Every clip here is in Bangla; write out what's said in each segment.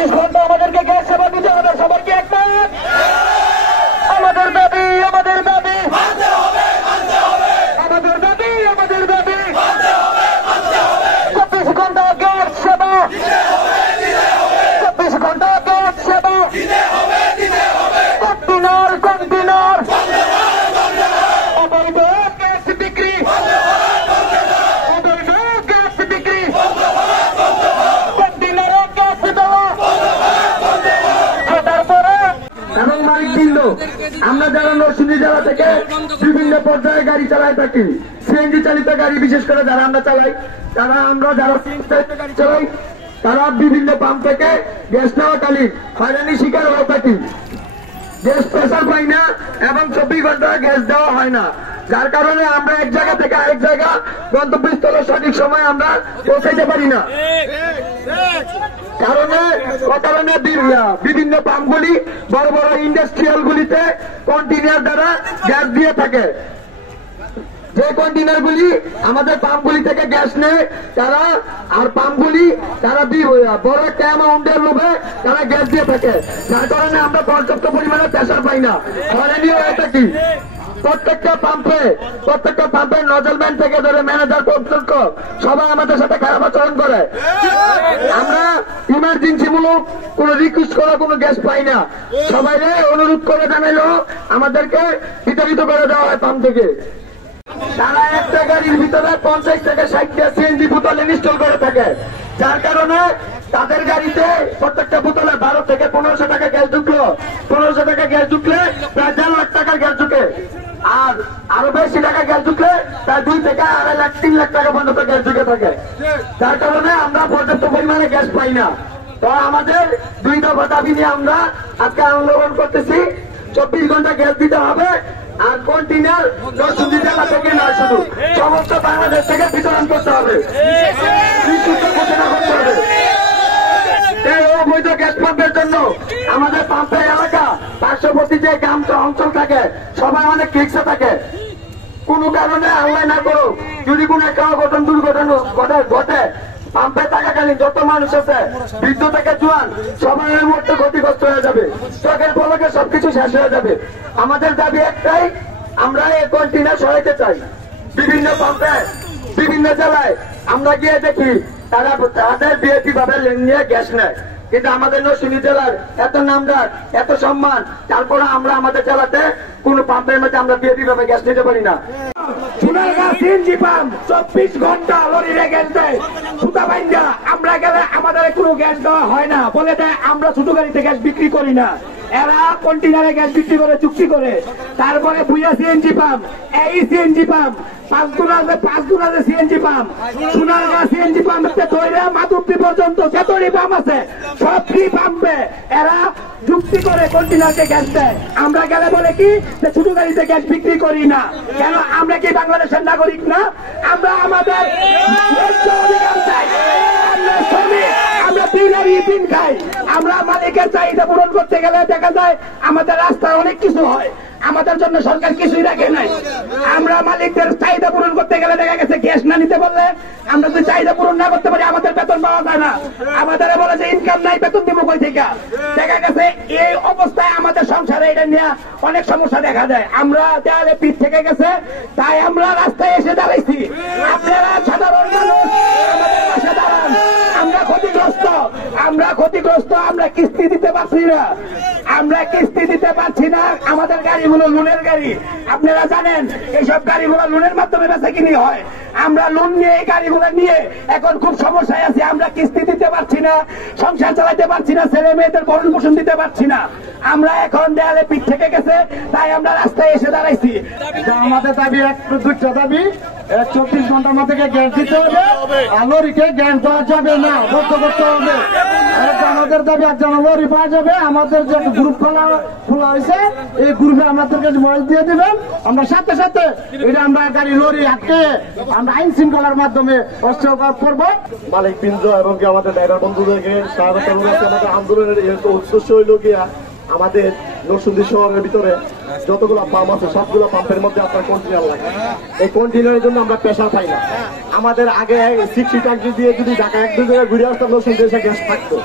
24 ঘন্টা আমাদেরকে গ্যাস সেবা দিতে হবে। সবার কি একমত? আমাদের দাবি, আমাদের দাবি, আমাদের দাবি, আমাদের দাবি 24 ঘন্টা গ্যাস সেবা, 24 ঘন্টা গ্যাস সেবা, কন্টেনার কন্টেনার অবৈধ গ্যাস বিক্রি, অবৈধ গ্যাস বিক্রি, কন্টেনারে গ্যাস দেওয়া। তারপরে এবং মালিকবৃন্দ, আমরা যারা নরসিংদী জেলা থেকে বিভিন্ন পর্যায়ে গাড়ি চালাই থাকি, সিএনজি চালিত গাড়ি বিশেষ করে যারা আমরা চালাই, আমরা যারা সিএনজি চালিত গাড়ি চালাই, তারা বিভিন্ন পাম্প থেকে গ্যাস নেওয়াকালীন হয়রানির শিকার হয়ে থাকি। গ্যাস প্রেসার পাই না এবং 24 ঘন্টা গ্যাস দেওয়া হয় না, যার কারণে আমরা এক জায়গা থেকে আরেক জায়গা গন্তব্যস্থলে সঠিক সময় আমরা পৌঁছাইতে পারি না। কারণে বিভিন্ন পাম্পগুলি বড় বড় ইন্ডাস্ট্রিয়াল গুলিতে কন্টেইনার দ্বারা গ্যাস দিয়ে থাকে। যে কন্টেইনার গুলি আমাদের পাম্পগুলি থেকে গ্যাস নেয় তারা, আর পাম্পগুলি তারা বড় একটা অ্যামাউন্টের লোভে তারা গ্যাস দিয়ে থাকে, যার কারণে আমরা পর্যাপ্ত পরিমাণে প্রেসার পাই না, হয়রানি হয়ে থাকি। প্রত্যেকটা পাম্পের নজলম্যান থেকে ধরে ম্যানেজার পর্যন্ত সবাই আমাদের সাথে খারাপ আচরণ করে। আমরা ইমার্জেন্সি মূলক কোন রিকোয়েস্ট করা কোনো গ্যাস পাই না, সবাই অনুরোধ করে জানাইলো আমাদেরকে বিতাড়িত করে দেওয়া হয় পাম্প থেকে। তারা একটা গাড়ির ভিতরে 50 থেকে 60টা সিএনজি বোতল ইনস্টল করে থাকে, যার কারণে তাদের গাড়িতে প্রত্যেকটা বোতলে 12 থেকে 1500 টাকা গ্যাস ঢুকলো। 1500 টাকা গ্যাস ঢুকলে প্রায় 1.5 লাখ টাকার গ্যাস ঢুকে, আর আরো বেশি টাকা গ্যাস ঢুকলে প্রায় 2 থেকে 2.5 লাখ 3 লাখ টাকা পর্যন্ত গ্যাস ঢুকে থাকে, যার কারণে আমরা পর্যাপ্ত পরিমাণে গ্যাস পাই না। তো আমাদের 2 দফা দাবি নিয়ে আমরা আজকে আন্দোলন করতেছি। 24 ঘন্টা গ্যাস দিতে হবে, আর কন্টেইনার নরসিংদী জেলা থেকে নয়, শুধু সমস্ত বাংলাদেশ থেকে বিতরণ করতে হবে, ঘোষণা করতে হবে। এই অবৈধ গ্যাস পাম্পের জন্য আমাদের পাম্পের এলাকা পার্শ্ববর্তী যে গ্রাম অঞ্চল থাকে সবাই অনেক রিক্সা থাকে। কোন কারণে আল্লাহ না করুক যদি কোন একটা অঘটন দুর্ঘটনা ঘটে, পাম্পে থাকাকালীন যত মানুষ আছে বৃদ্ধ থেকে জোয়ান সবাই এর মধ্যে ক্ষতিগ্রস্ত হয়ে যাবে, চোখের পলকে সবকিছু শেষ হয়ে যাবে। আমাদের দাবি একটাই, আমরা এই কন্টেইনার সরাইতে চাই। বিভিন্ন পাম্পে বিভিন্ন জেলায় আমরা গিয়ে দেখি তারা তাদের বিএপি ভাবে লেন নিয়ে গ্যাস নেয়, কিন্তু আমাদের নরসিংদী জেলার এত নামডাক এত সম্মান, তারপরে আমরা আমাদের জেলাতে কোন পাম্পের মধ্যে আমরা বিএপি ভাবে গ্যাস নিতে পারি না। সোনারগাঁ সিএনজি পাম্প 24 ঘন্টা লরিরে গ্যাস দেয়, সুতা বাইন্দা আমরা গেলে আমাদের কোনো গ্যাস দেওয়া হয় না, বলে দেয় আমরা ছোট গাড়িতে গ্যাস বিক্রি করি না। এরা কন্টেইনারে গ্যাস বিক্রি করে চুক্তি করে। তারপরে ভুইয়া সিএনজি পাম্প, এই সিএনজি পাম্প, পাঁচগুড়াতে CNG pump, Sonargaon CNG pump ধরে মাধবদী পর্যন্ত যতটি পাম্প আছে সব ফ্রি পাম্পে এরা চুক্তি করে কন্টেইনারকে গ্যাস দেয়। আমরা গেলে বলে কি যে ছোট গাড়িতে গ্যাস বিক্রি করি না। কেন? আমরা কি বাংলাদেশের নাগরিক না? আমরা আমাদের অধিকার চাই, আমরা শ্রমিক, আমরা দিন খাই। আমরা মালিকের চাহিদা পূরণ করতে গেলে দেখা যায় আমাদের রাস্তায় অনেক কিছু হয়, আমাদের জন্য সরকার কিছুই রাখে নাই। আমরা মালিকদের চাহিদা পূরণ করতে গেলে দেখা গেছে গ্যাস না নিতে বললে আমরা যদি চাহিদা পূরণ না করতে পারি আমাদের বেতন পাওয়া যায় না। আমাদের বলে যে ইনকাম নাই, বেতন দিব কই থেকে? দেখা গেছে এই অবস্থায় আমাদের সংসারে এটা নিয়ে অনেক সমস্যা দেখা যায়। আমরা দেয়ালে পিঠ থেকে গেছে, তাই আমরা রাস্তায় এসে দাঁড়াইছি। আপনারা সাধারণ মানুষ আমাদের পাশে দাঁড়ান। আমরা ক্ষতিগ্রস্ত, আমরা কিস্তি দিতে পারছি না, আমাদের গাড়িগুলো লোনের গাড়ি। আপনারা জানেন এইসব গাড়িগুলো লোনের মাধ্যমে বেচা কিনি হয়। আমরা লোন নিয়ে এই গাড়িগুলো নিয়ে এখন খুব সমস্যায় আছি। আমরা কিস্তি দিতে পারছি না, সংসার চালাতে পারছি না, ছেলে মেয়েদের ভরণ পোষণ দিতে পারছি না। আমরা এখন দেয়ালে পিঠ থেকে গেছে, তাই আমরা রাস্তায় এসে দাঁড়াইছি। আমাদের দাবি একটু দুইটা দাবি, 24 ঘন্টার মধ্যে গ্যাস দিতে হবে, লরিকে গ্যাস দেওয়া যাবে না, বন্ধ করতে হবে। আমাদের দাবি একজন লরি পাওয়া যাবে। আমাদের যে গ্রুপ খোলা হয়েছে এই গ্রুপে আমাদেরকে ময়স দিয়ে দিবেন, আমরা সাথে সাথে এটা আমরা গাড়ি লরি আটকে আমরা আইন শৃঙ্খলার মাধ্যমে অস্ত্র করবো। মালিক বৃন্দ এবং আমাদের ড্রাইভার বন্ধুদেরকে স্বাগত জানাচ্ছি। আমাদের আন্দোলনের উদ্দেশ্য হইল গিয়া আমাদের নরসিংদী শহরের ভিতরে যতগুলো পাম্প আছে সবগুলো পাম্পের মধ্যে আপনার কন্টেইনার লাগে। এই কন্টেইনারের জন্য আমরা প্রেসার পাই না। আমাদের আগে 60 ট্যাঙ্কি দিয়ে যদি ঢাকা 1-2 জায়গায় ঘুরে আসতাম নরসিংদী এসে গ্যাস থাকতো,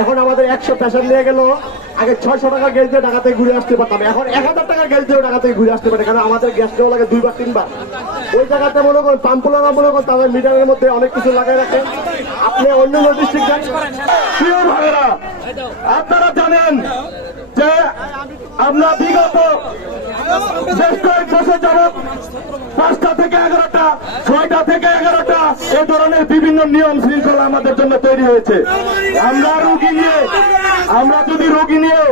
এখন আমাদের 100 পেশেন্ট নিয়ে গেল, আগে 600 টাকা গ্যাস দিয়ে ঢাকা থেকে ঘুরে আসতে পারতাম, এখন 1000 টাকা গ্যাস দিয়ে ঢাকা থেকে ঘুরে আসতে পারে, কারণ আমাদের গ্যাস নেওয়া লাগে 2 বার 3 বার। ওই জায়গাতে মনে করেন পাম্পগুলো মনে করেন তাদের মিটারের মধ্যে অনেক কিছু লাগাই রাখে। আপনি অন্য ডিস্ট্রিক্ট যান, প্রিয় ভাইরা, আপনারা জানেন যে আমরা বিগত বেশ কয়েক বছর যাবৎ 5টা থেকে 11টা, 6টা থেকে 11টা এ ধরনের বিভিন্ন নিয়ম শৃঙ্খলা আমাদের জন্য তৈরি হয়েছে। আমরা যদি রোগী নিয়ে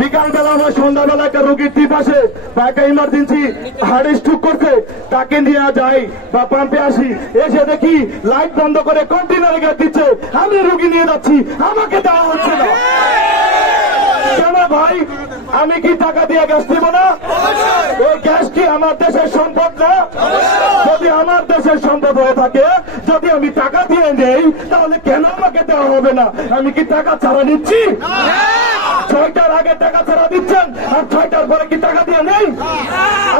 বিকালবেলা বা সন্ধ্যাবেলা একটা রোগীর টিপ আসে বা একটা ইমার্জেন্সি হার্ট স্ট্রোক করছে, তাকে নিয়ে যাই বা পাম্পে আসি, এসে দেখি লাইট বন্ধ করে কন্টেনারে গ্যাস দিচ্ছে, আমি রোগী নিয়ে যাচ্ছি, আমাকে দেওয়া হচ্ছে না কেন ভাই? আমি কি টাকা দিয়ে গ্যাস দিব না? ওই গ্যাস কি আমার দেশের সম্পদ না? যদি আমার দেশের সম্পদ হয়ে থাকে, যদি আমি টাকা দিয়ে নেই, তাহলে কেন আমাকে দেওয়া হবে না? আমি কি টাকা ছাড়া নিচ্ছি? 6টার আগে টাকা ছাড়া দিচ্ছেন আর 6টার পরে কি টাকা দিয়ে নেই?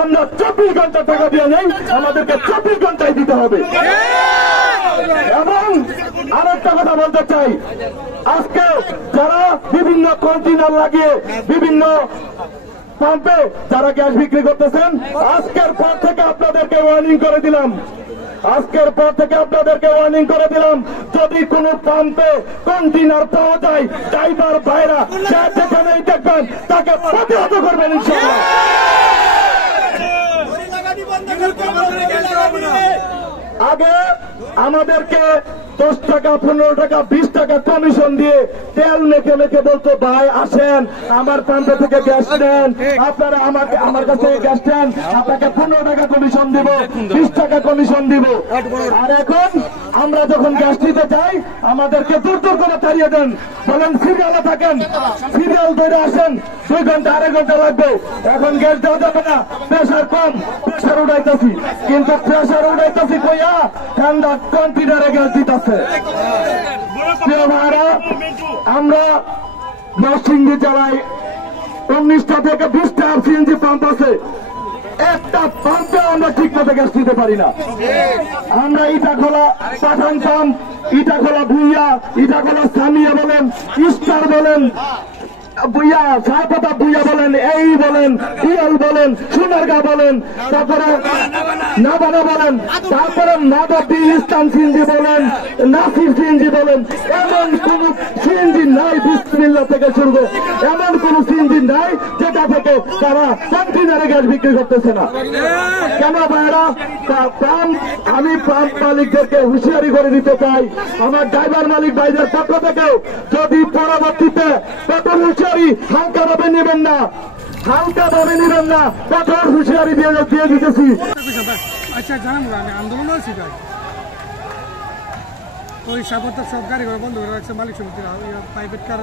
আমরা 24 ঘন্টা টাকা দিয়ে নেই, আমাদেরকে 24 ঘন্টায় দিতে হবে। এবং আরেকটা কথা বলতে চাই, আজকে যারা বিভিন্ন কন্টেনার লাগিয়ে বিভিন্ন পাম্পে যারা গ্যাস বিক্রি করতেছেন, আজকের পর থেকে আপনাদেরকে ওয়ার্নিং করে দিলাম, যদি কোন পাম্পে কন্টেনার পাওয়া যায়, ড্রাইভার ভাইরা যেখানেই দেখবেন তাকে প্রতিহত করবেন ইনশাআল্লাহ। আগে আমাদেরকে 10 টাকা 15 টাকা 20 টাকা কমিশন দিয়ে তেল মেখে মেখে বলতো, ভাই আসেন আমার পাম্পে থেকে গ্যাস নেন, আপনারা আমার কাছে গ্যাস নেন, আপনাকে 15 টাকা কমিশন দিব, 20 টাকা কমিশন দিব। আর এখন আমরা যখন গ্যাস নিতে যাই, আমাদেরকে দূর দূর করে তাড়িয়ে দেন, বলেন সিরিয়ালে থাকেন, সিরিয়াল ধরে আসেন, 2 ঘন্টা 2.5 ঘন্টা লাগবে। এখন গ্যাস দেওয়া যাবে না, প্রেশার কম, প্রেশার উঠাইতেছি, কিন্তু প্রেশার উঠাইতেছি কইয়া ঠান্ডা কন্টেনারে গ্যাস দিতেছে। প্রিয় ভাইরা, আমরা নরসিংদী জেলায় 19টা থেকে 20টা সিএনজি পাম্প আছে, একটা পাম্পে আমরা ঠিক মতো গ্যাস দিতে পারি না। আমরা ইটাখোলা পাঠান পাম্প, ইটাখোলা ভুইয়া, ইটাখোলা সামিয়া বলেন, ইস্টার বলেন, বুইয়া সাহেবতা বুইয়া বলেন, এই বলেন, পিয়াল বলেন, সোনারগাঁ বলেন, তারপরে নাবানা বলেন, তারপরে মাদাবি ইস্টার্ন সিএনজি বলেন, নাসির সিএনজি বলেন, এমন কোন সিএনজি নাই, বিসমিল্লাহ থেকে শুরু করে এমন কোন সিএনজি নাই যেটা থেকে তারা কন্টেনারে গ্যাস বিক্রি করতেছে না। কেন ভাইরা? আমি পাম্প মালিকদেরকে হুঁশিয়ারি করে দিতে চাই, আমার ড্রাইভার মালিক ভাইদের পক্ষ থেকে, যদি পরবর্তীতে পেট্রোল হুঁশিয়ারি হালকাভাবে নেবেন না, কঠোর হুঁশিয়ারি দিয়ে দিতেছি। আচ্ছা জানাবো, আমি আন্দোলন আছি তাই ওই সাপোর্ট সব গাড়ি ঘোড়া বন্ধ করে রাখছে মালিক সমিতিরা, প্রাইভেট কার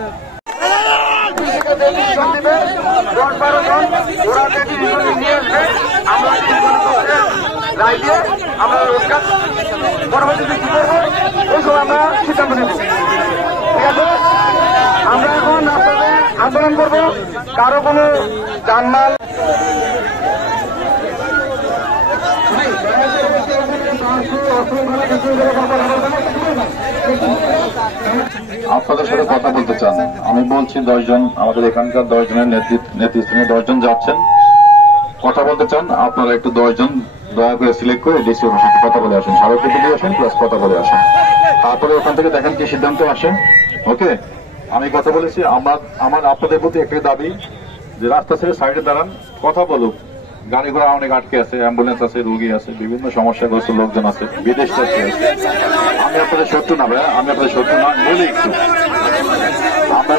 আমরা পরবর্তীতে কি করবো এই সময় আমরা সিদ্ধান্ত নেব। ঠিক আছে, আমরা এখন আপনাদের আন্দোলন করবো, কারো কোনো জানমাল আপনাদের সাথে কথা বলতে চান, আমি বলছি 10 জন, আমাদের এখানকার 10 জনের নেতৃত্বে 10 জন যাচ্ছেন, কথা বলতে চান, আপনারা একটু 10 জন দয়া করে সিলেক্ট করে ডিসি ওনার সাথে কথা বলে আসেন, স্মারকলিপি দিয়ে আসেন, প্লাস কথা বলে আসেন, তারপরে ওখান থেকে দেখেন কি সিদ্ধান্ত আসে। ওকে, আমি কথা বলেছি, আমার আপনাদের প্রতি একটাই দাবি যে রাস্তা ছেড়ে সাইডে দাঁড়ান, কথা বলুক। গাড়ি ঘোড়া অনেক আটকে আছে, অ্যাম্বুলেন্স আছে, রুগী আছে, বিভিন্ন সমস্যাগ্রস্ত লোকজন আছে, বিদেশ থেকে আছে। আমি আপনাদের শত্রু না ভাই, আমি আপনাদের শত্রু না, বলি একটু আমরা।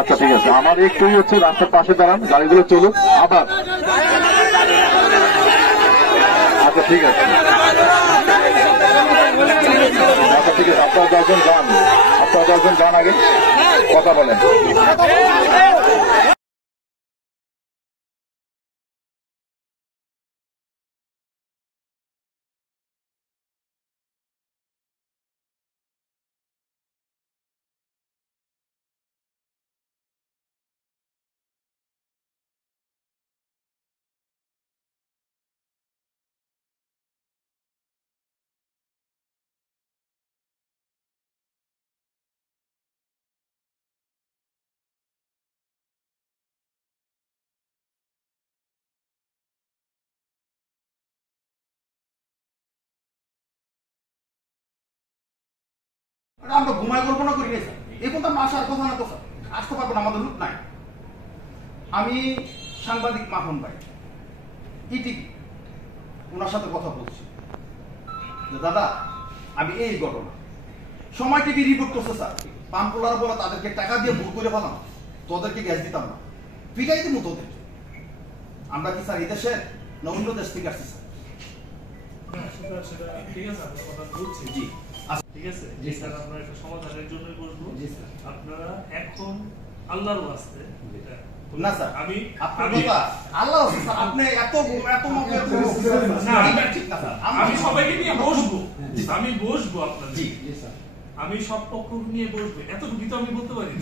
আচ্ছা ঠিক আছে, আমার একটুই হচ্ছে রাস্তার পাশে দাঁড়ান, গাড়িগুলো চলুক আবার। আচ্ছা ঠিক আছে, আচ্ছা ঠিক আছে, আপনারা 10 জন যান, আগে কথা বলেন। আমরা ঘুমায় কল্পনা করি নাই স্যার, এখন তো আমরা আসার কথা না তো স্যার, আসতে পারবো না, আমাদের লোক নাই। আমি সাংবাদিক মাখন ভাই ইটিভি, ওনার সাথে কথা বলছি যে দাদা আমি এই ঘটনা সময় টিভি রিপোর্ট করছে স্যার, পাম্পলার বলে তাদেরকে টাকা দিয়ে ভুল করে ফেলাম, তোদেরকে গ্যাস দিতাম না, পিটাই দিব তোদের। আমরা কি স্যার এই দেশের না অন্য দেশ থেকে আসছি স্যার? ঠিক আছে, আপনার কথা বলছি। জি ঠিক আছে, স্যার আমরা একটা সমাধানের জন্য বসবো। জি স্যার। আপনারা এখন আল্লাহর ওয়াস্তে এটা না স্যার, আমি আপনার কথা আল্লাহ আছে স্যার, আপনি এত এত মতে না, এটা ঠিক না স্যার। আমি সবাইকে নিয়ে বসবো, আমি বসবো আপনার, জি আমি সব পক্ষ নিয়ে বসবো, এতটুকু তো আমি বলতে পারি।